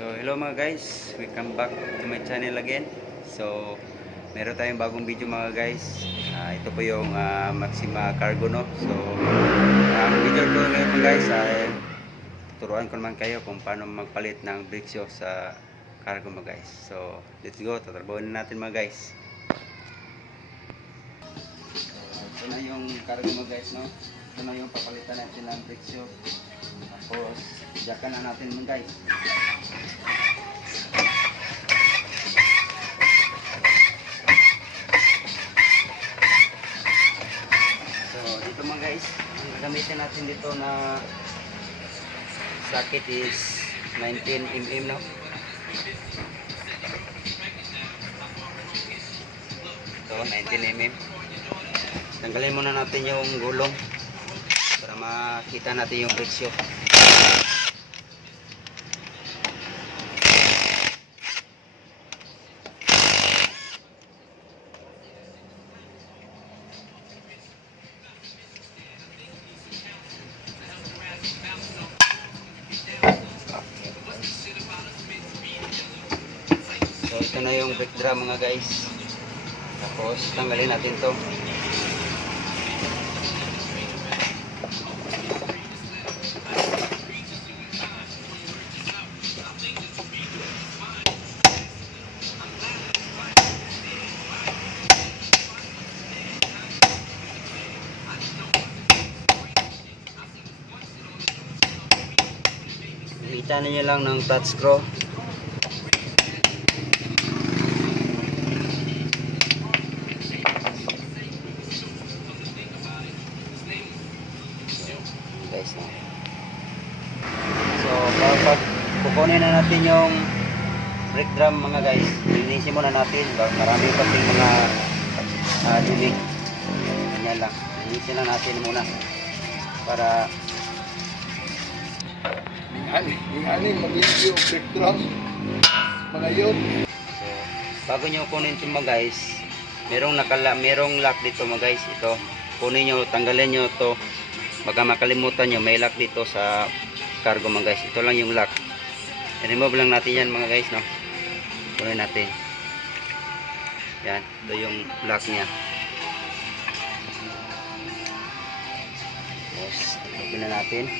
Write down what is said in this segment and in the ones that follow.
So hello mga guys, welcome back to my channel again. So meron tayong bagong video mga guys. Ito po yung Maxima Cargo, no. So ang video ko ngayon mga guys ay turuan ko naman kayo kung paano magpalit ng brake shoe sa cargo mga guys. So let's go, tatrabahin na natin mga guys. Ito na yung cargo mga guys, no. Ito na yung papalitan natin ng brake shoe. Tapos jakan na natin mga guys. Dito mga guys, ang gamitin natin dito na socket is 19mm, no? Ito 19mm. Tanggalin muna natin yung gulong para makita natin yung brake shoe. So ito na yung brake drum mga guys. Tapos tanggalin natin to. Kita niyo lang ng touch screw. Guys, no? So pag kukunin na natin yung brake drum mga guys, linisin muna natin. Marami pa ting mga dumi. Ganyan lang, linisin lang natin muna para Ani mag-video brake drum mga yun. so bago nyo kunin ito mga guys, merong lock dito mga guys. Ito kunin nyo, tanggalin nyo to. Baka makalimutan nyo, may lock dito sa cargo mga guys. Ito lang yung lock. I-remove lang natin yan mga guys, no. Kunin natin yan, ito yung lock nya. Tapos open na natin.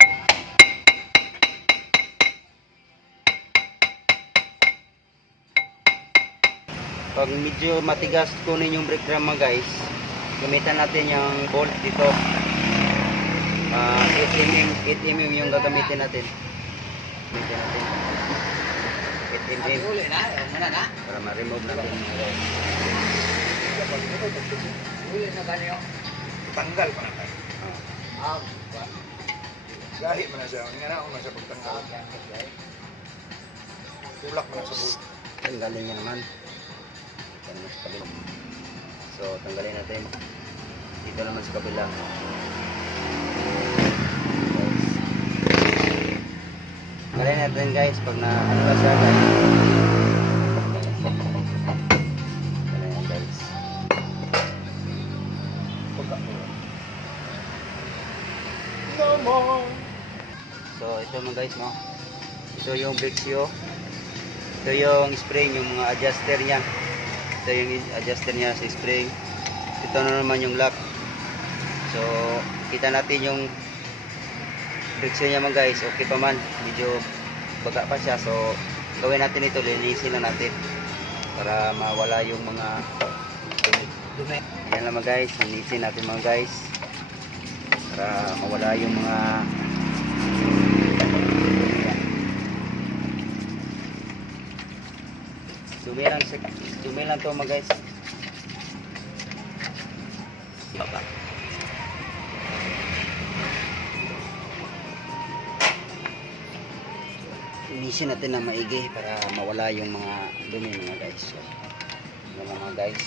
Pag medyo matigas kunin yung brake drum mga guys, gamitan natin yung bolt dito. 8mm yung gagamitin natin. 8mm para ma-remove natin mga guys. Tanggal pa na tayo. Gahi mo na siya. Nga na ako na siya pagtanggal. Tulak mo na sa buhay. Tanggalin niya naman. So tanggalin natin. Dito naman sa kabila. Tanggalin natin guys pag na ano na siya guys. Tanggalin yan guys. So ito mga guys, no. Ito yung brake shoe. Ito yung spring, yung mga adjuster niya. Ito yung adjuster niya sa spring. Ito na naman yung lock. So kita natin yung brake shoe niya mga guys. Okay pa man, medyo baga pa siya. So gawin natin ito, linisin na natin para mawala yung mga dumi. Ayan lang mga guys, linisin natin mga guys para mawala yung mga dumi lang to mga guys. Baba. Linisin natin na maigi para mawala yung mga dumi mga guys. So, yan lang mga guys.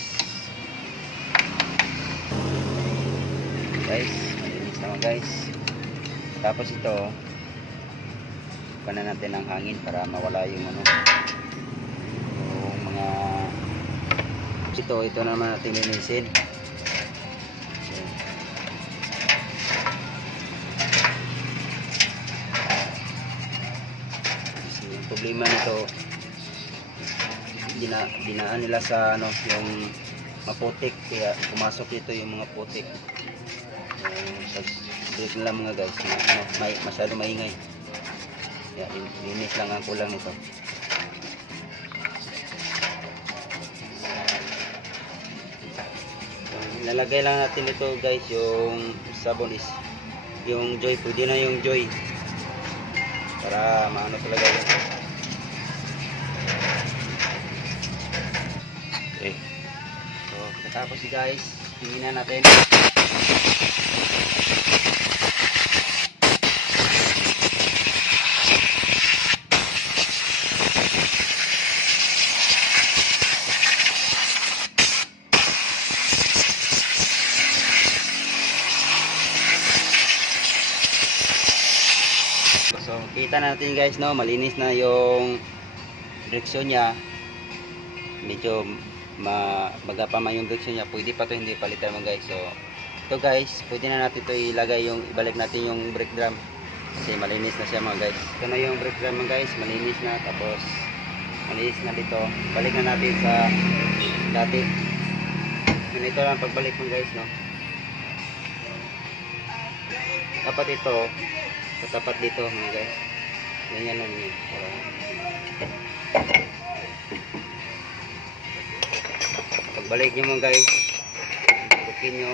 Guys, malinis na mga guys. Tapos ito, panan natin ng hangin para mawala yung ano, yung mga ito naman natin linisin. So, problema nito, dinaan nila sa ano, yung maputik, kaya pumasok dito yung mga putik. Pag break nila mga guys, masyado maingay. Kaya linis lang ang kulang nito. Lalagay lang natin ito guys, yung sabon is yung joy, pwede na yung joy para maano talaga yun. Okay, so pagkatapos guys, tingnan na natin. So kita natin guys, no, malinis na yung direksyon niya. Medyo magapama yung direksyon niya. Pwede pa to hindi palitan mo guys. So ito guys, pwede na natin to ilagay, yung ibalik natin yung brake drum kasi malinis na siya mga guys. Ito na yung brake drum mga guys, malinis na. Tapos malinis na dito. Balik na natin sa dati. Ganito lang pagbalik mga guys, no. Dapat ito tapat dito mga guys. Ganyan lang yun. Pagbalik nyo mga guys, bukin nyo.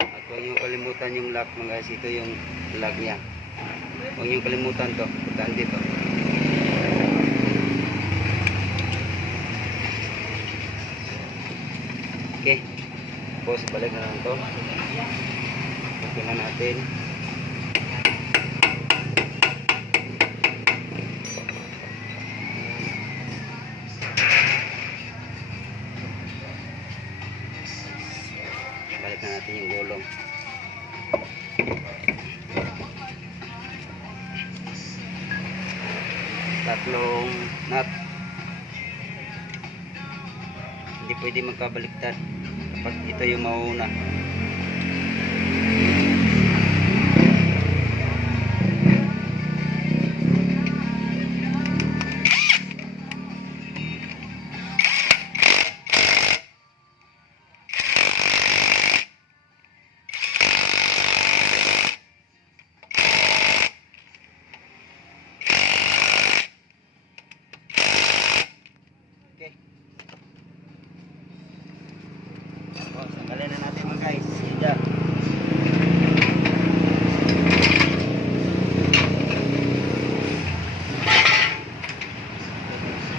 At huwag nyo kalimutan yung lock mga guys. Ito yung lock nya. Huwag nyo kalimutan to. Puntaan dito. Okay. Tapos balik na lang to. Bukin na natin. Balik na natin yung gulong. Tatlong nut. Hindi pwede magkabaliktad kapag ito yung mauna.